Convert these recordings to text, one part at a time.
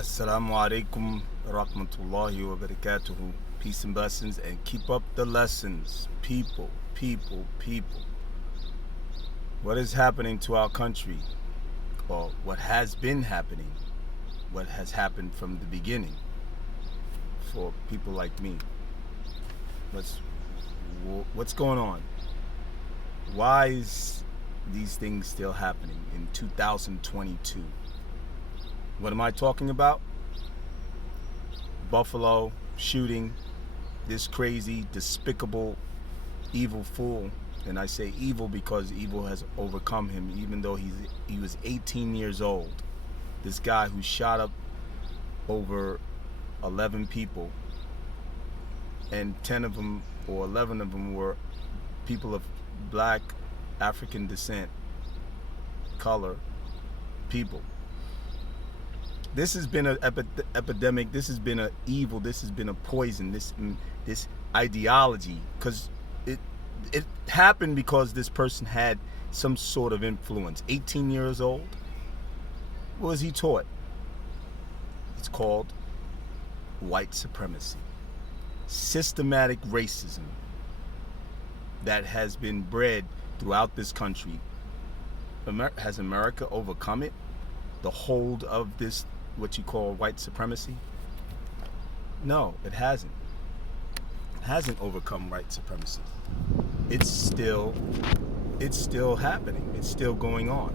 Assalamu alaikum rahmatullahi wa barakatuhu. Peace and blessings, and keep up the lessons. People. What is happening to our country? Or what has been happening? What has happened from the beginning for people like me? What's going on? Why is these things still happening in 2022? What am I talking about? Buffalo shooting, this crazy, despicable, evil fool. And I say evil because evil has overcome him, even though he was 18 years old. This guy who shot up over 11 people, and 10 of them or 11 of them were people of black, African descent, color, people. This has been an epidemic. This has been an evil. This has been a poison. This ideology, because it happened because this person had some sort of influence. 18 years old. What was he taught? It's called white supremacy, systematic racism that has been bred throughout this country. Has America overcome it? The hold of this, what you call white supremacy? No, it hasn't. It hasn't overcome white supremacy. It's still happening. It's still going on.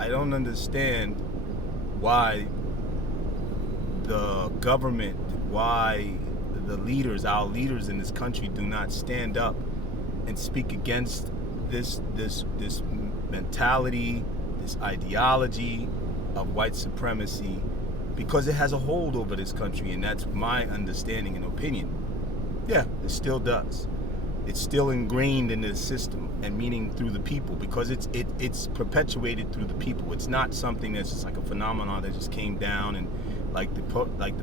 I don't understand why the government, why the leaders, our leaders in this country, do not stand up and speak against this mentality, this ideology of white supremacy, because it has a hold over this country, and that's my understanding and opinion. Yeah, it still does. It's still ingrained in the system, and meaning through the people, because it's perpetuated through the people. It's not something that's just like a phenomenon that just came down and like the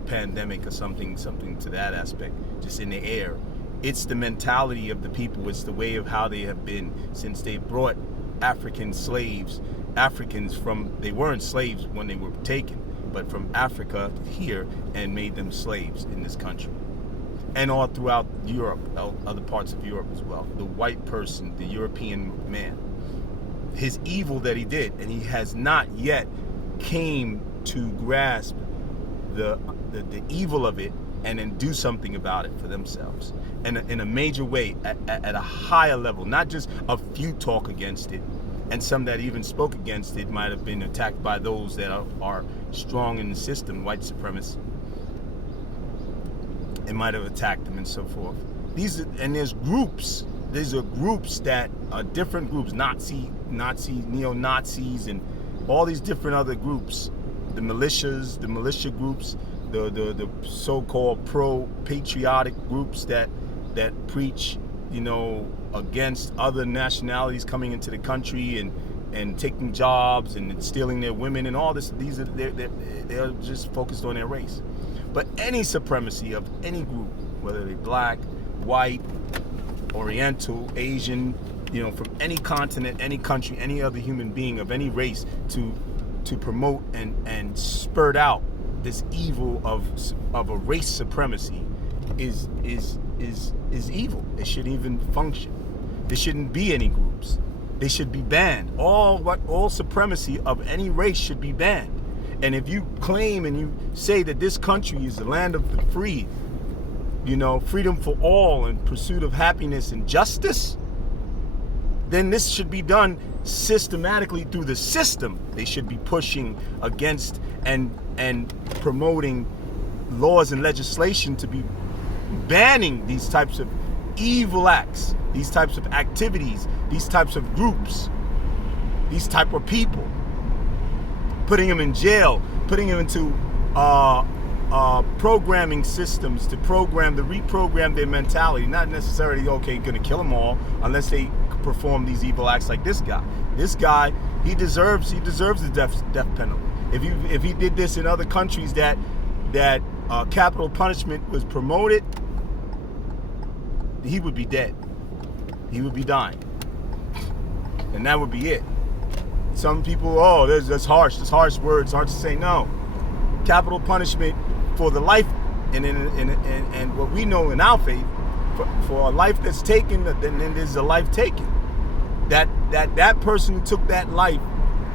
pandemic or something to that aspect, just in the air. It's the mentality of the people. It's the way of how they have been since they brought African slaves, they weren't slaves when they were taken, but from Africa here, and made them slaves in this country. And all throughout Europe, other parts of Europe as well. The white person, the European man, his evil that he did, and he has not yet came to grasp the evil of it, and then do something about it for themselves, and in a major way, at a higher level. Not just a few talk against it, and some that even spoke against it might have been attacked by those that are strong in the system, white supremacists. It might have attacked them and so forth. There's groups. These are groups that are different groups, Nazi, neo-Nazis, and all these different other groups. The militia groups, the so-called pro-patriotic groups that preach, against other nationalities coming into the country and taking jobs and stealing their women and all this. They're just focused on their race. But any supremacy of any group, whether they're black, white, Oriental, Asian, from any continent, any country, any other human being of any race, to promote and spurt out this evil of a race supremacy is evil. It shouldn't even function. There shouldn't be any groups. They should be banned. All supremacy of any race should be banned. And if you claim and you say that this country is the land of the free, freedom for all and pursuit of happiness and justice, then this should be done systematically through the system. They should be pushing against and promoting laws and legislation to be banning these types of evil acts, these types of activities, these types of groups, these type of people, putting them in jail, putting them into programming systems to reprogram their mentality. Not necessarily, gonna kill them all, unless they perform these evil acts like this guy. This guy, he deserves the death penalty. If he did this in other countries that capital punishment was promoted, he would be dead. He would be dying. And that would be it. some people, oh, that's harsh. That's harsh words. Hard to say. No, capital punishment for the life, and what we know in our faith, for a life that's taken, then there's a life taken. That person who took that life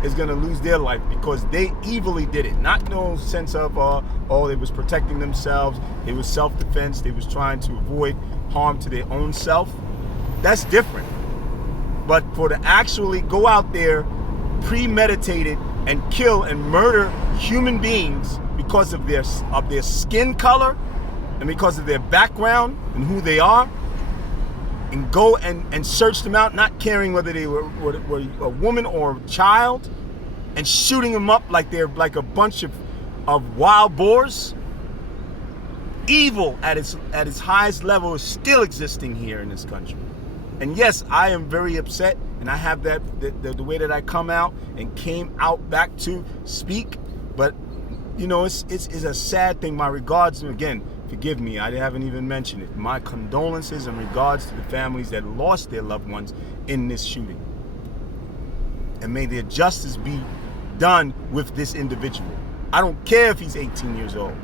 is going to lose their life because they evilly did it. Not no sense of, they was protecting themselves. It was self-defense. They was trying to avoid harm to their own self. That's different. But for to actually go out there, premeditated, and kill and murder human beings because of their skin color and because of their background and who they are, and go and search them out, not caring whether they were a woman or a child, and shooting them up like they're like a bunch of wild boars. Evil at its highest level is still existing here in this country. And yes, I am very upset, and I have the way that I come out and came out back to speak. But it's a sad thing. My regards, again, forgive me, I haven't even mentioned it. My condolences and regards to the families that lost their loved ones in this shooting. And may their justice be done with this individual. I don't care if he's 18 years old.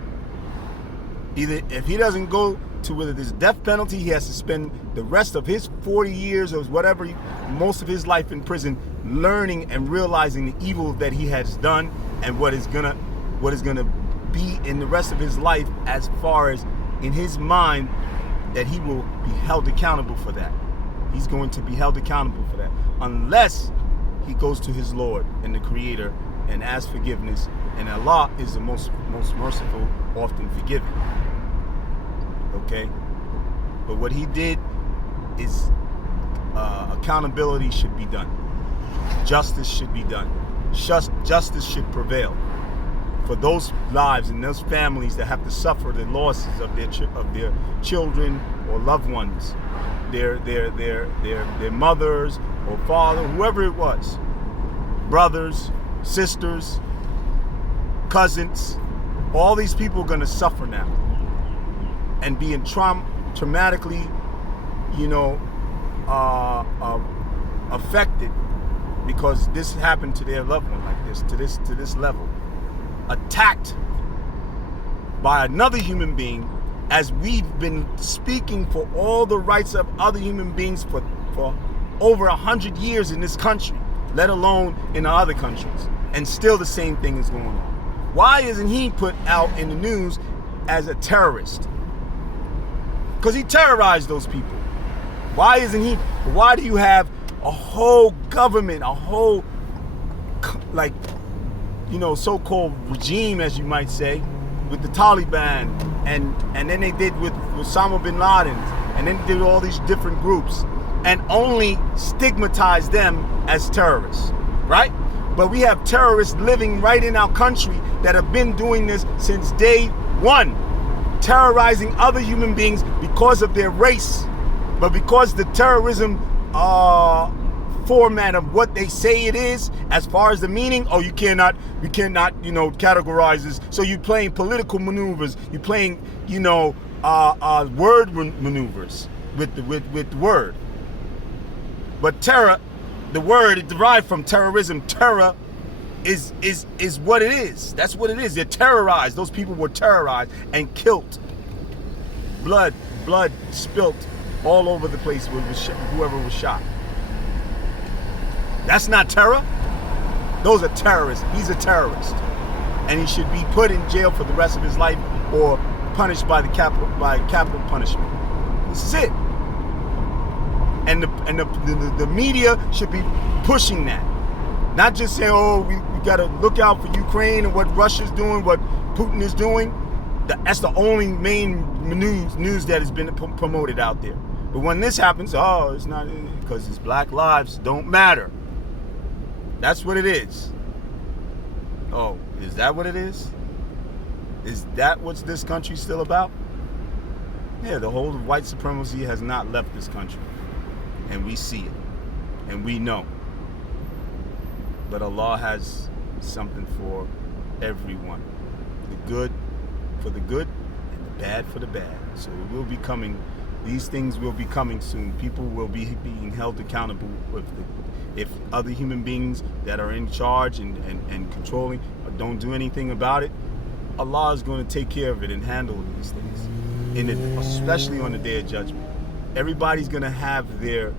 Either if he doesn't go to whether there's death penalty, he has to spend the rest of his 40 years or whatever, most of his life in prison, learning and realizing the evil that he has done and what is gonna be in the rest of his life, as far as in his mind that he will be held accountable for that. He's going to be held accountable for that unless he goes to his Lord and the Creator and asks forgiveness. And Allah is the most merciful, often forgiving. Okay? But what he did is accountability should be done. Justice should be done. Justice should prevail for those lives and those families that have to suffer the losses of their children or loved ones, their mothers or father, whoever it was, brothers, sisters, cousins. All these people are going to suffer now and being traumatically, affected because this happened to their loved one like this, to this level. Attacked by another human being, as we've been speaking for all the rights of other human beings for over 100 years in this country, let alone in other countries, and still the same thing is going on. Why isn't he put out in the news as a terrorist? Because he terrorized those people. Why do you have a whole government, a whole so-called regime, as you might say, with the Taliban, and then they did with Osama bin Laden, and then they did all these different groups, and only stigmatize them as terrorists, right? But we have terrorists living right in our country that have been doing this since day one, terrorizing other human beings because of their race, but because the terrorism format of what they say it is, as far as the meaning, we cannot categorize this. So you're playing political maneuvers, you're playing word maneuvers with the word. But terror, the word, it derived from terrorism. Terror is what it is. That's what it is. They're terrorized. Those people were terrorized and killed. Blood spilt all over the place with whoever was shot. That's not terror. Those are terrorists. He's a terrorist, and he should be put in jail for the rest of his life or punished by capital punishment. This is it. And the media should be pushing that, not just saying, we got to look out for Ukraine and what Russia's doing, what Putin is doing. That's the only main news that has been promoted out there. But when this happens, it's not, because it's black lives don't matter. That's what it is. Oh, is that what it is? Is that what this country's still about? Yeah, the whole white supremacy has not left this country. And we see it. And we know. But Allah has something for everyone. The good for the good and the bad for the bad. So it will be coming These things will be coming soon. People will be being held accountable if other human beings that are in charge and controlling don't do anything about it. Allah is going to take care of it and handle these things, especially on the day of judgment. Everybody's going to have their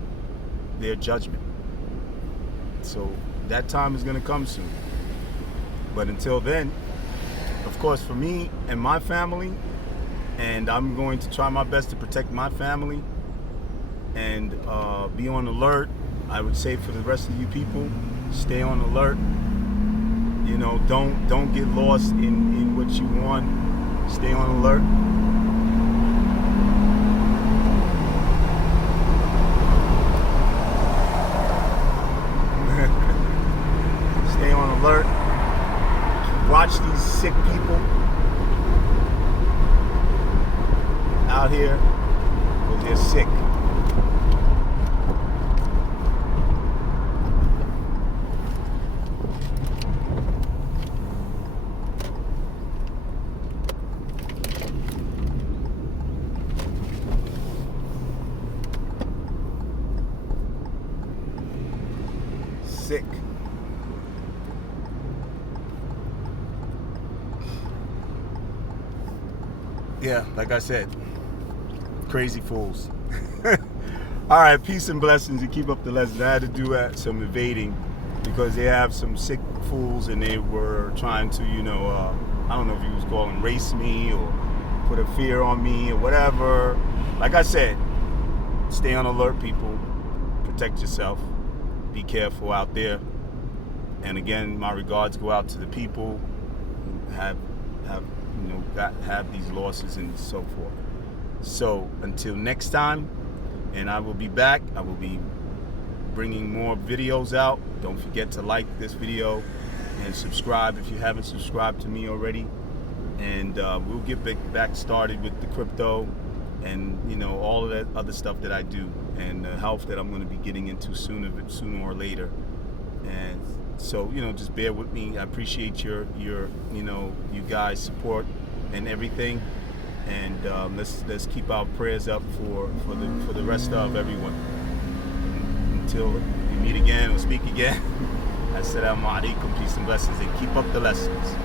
judgment. So that time is going to come soon. But until then, of course, for me and my family, and I'm going to try my best to protect my family and be on alert. I would say for the rest of you people, stay on alert. You know, don't get lost in what you want. Stay on alert. Stay on alert. Watch these sick people out here because they're sick. Sick. Yeah, like I said, crazy fools. All right, peace and blessings, and keep up the lessons. I had to do some evading because they have some sick fools, and they were trying to, I don't know if he was calling race me or put a fear on me or whatever. Like I said, stay on alert, people. Protect yourself. Be careful out there. And again, my regards go out to the people who have these losses and so forth. So until next time, and I will be back. I will be bringing more videos out. Don't forget to like this video and subscribe if you haven't subscribed to me already. And we'll get back started with the crypto and all of that other stuff that I do, and the health that I'm going to be getting into sooner or later. And so just bear with me. I appreciate your you guys' support and everything. And let's keep our prayers up for the rest of everyone. Until we meet again or speak again. Assalamu alaikum, peace and blessings, and keep up the lessons.